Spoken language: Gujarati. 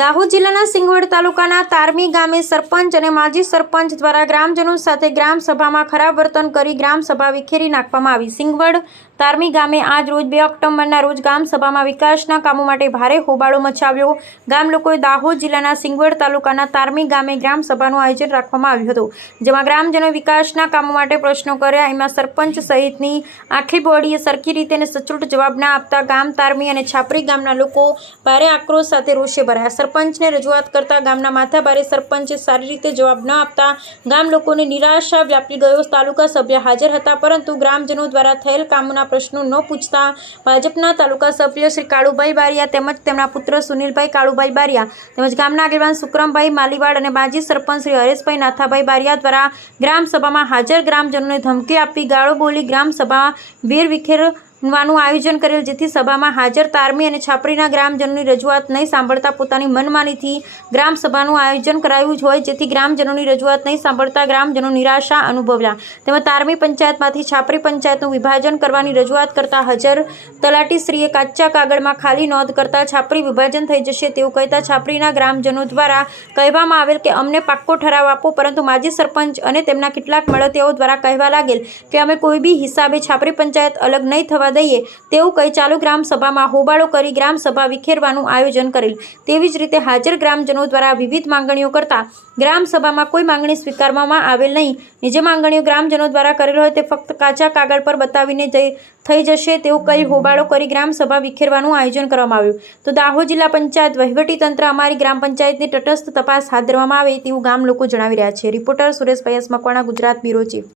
દાહોદ જિલ્લાના સિંગવડ તાલુકાના તારમી ગામે સરપંચ અને માજી સરપંચ દ્વારા ગ્રામજનો સાથે ગ્રામ સભામાં ખરાબ વર્તન કરી ગ્રામ સભા વિખેરી નાખવામાં આવી. સિંગવડ તારમી ગામે આજ રોજ બે ઓક્ટોબરના રોજ ગામ સભામાં વિકાસના કામો માટે ભારે હોબાળો મચાવ્યો. ગામ લોકોએ દાહોદ જિલ્લાના સિંગવડ તાલુકાના તારમી ગામે ગ્રામ સભાનું આયોજન રાખવામાં આવ્યું હતું, જેમાં ગ્રામજનો વિકાસના કામો માટે પ્રશ્નો કર્યા. એમાં સરપંચ સહિતની આખી બોડીએ સરખી રીતે અને સચોટ જવાબ ના આપતા ગામ તારમી અને છાપરી ગામના લોકો ભારે આક્રોશ સાથે રોષે ભરાયા. સરપંચને રજૂઆત કરતા ગામના માથાભારે સરપંચે સારી રીતે જવાબ ન આપતા ગામ લોકોને નિરાશા વ્યાપી ગયો. તાલુકા સભ્ય હાજર હતા, પરંતુ ગ્રામજનો દ્વારા થયેલ કામોના પ્રશ્નો ન પૂછતા ભાજપના તાલુકા સભ્ય શ્રી કાળુભાઈ બારિયા તેમજ તેમના પુત્ર સુનિલભાઈ કાળુભાઈ બારિયા તેમજ ગામના આગેવાન સુક્રમભાઈ માલીવાડ અને માજી સરપંચ શ્રી હરેશભાઈ નાથાભાઈ બારિયા દ્વારા ગ્રામ સભામાં હાજર ગ્રામજનોને ધમકી આપી ગાળો બોલી ગ્રામ સભા વેર આયોજન કરેલ જેથી સભામાં હાજર તારમી અને છાપરીના ગ્રામજનોની રજૂઆત નહીં સાંભળતા પોતાની મનમાનીથી ગ્રામ સભાનું આયોજન કરાયું હોય જેથી ગ્રામજનોની રજૂઆત નહીં સાંભળતા ગ્રામજનો નિરાશા અનુભવ્યા. તેમાં તારમી પંચાયતમાંથી છાપરી પંચાયતનું વિભાજન કરવાની રજૂઆત કરતા હાજર તલાટીશ્રીએ કાચા કાગળમાં ખાલી નોંધ કરતા છાપરી વિભાજન થઈ જશે તેવું કહેતા છાપરીના ગ્રામજનો દ્વારા કહેવામાં આવેલ કે અમને પાક્કો ઠરાવ આપો, પરંતુ માજી સરપંચ અને તેમના કેટલાક મળતીઓ દ્વારા કહેવા લાગેલ કે અમે કોઈ બી હિસાબે છાપરી પંચાયત અલગ નહીં થવા દઈએ તેવું કહી ચાલુ ગ્રામ સભામાં હોબાળો કરી ગ્રામસભા વિખેરવાનું આયોજન કરેલ. તેવી જ રીતે હાજર ગ્રામજનો દ્વારા વિવિધ માંગણીઓ કરતા ગ્રામસભામાં કોઈ માંગણી સ્વીકારવામાં આવેલ નહીં. નિજ માંગણીઓ ગ્રામજનો દ્વારા કરેલ હોય તે ફક્ત કાચા કાગળ પર બતાવીને થઈ જશે તેવું કહી હોબાળો કરી ગ્રામસભા વિખેરવાનું આયોજન કરવામાં આવ્યું. તો દાહોદ જિલ્લા પંચાયત વહીવટીતંત્ર અમારી ગ્રામ પંચાયતની તટસ્થ તપાસ હાથ ધરવામાં આવે તેવું ગામ લોકો જણાવી રહ્યા છે. Reporter Sureshbhai S Makwana Gujarat bureau chief.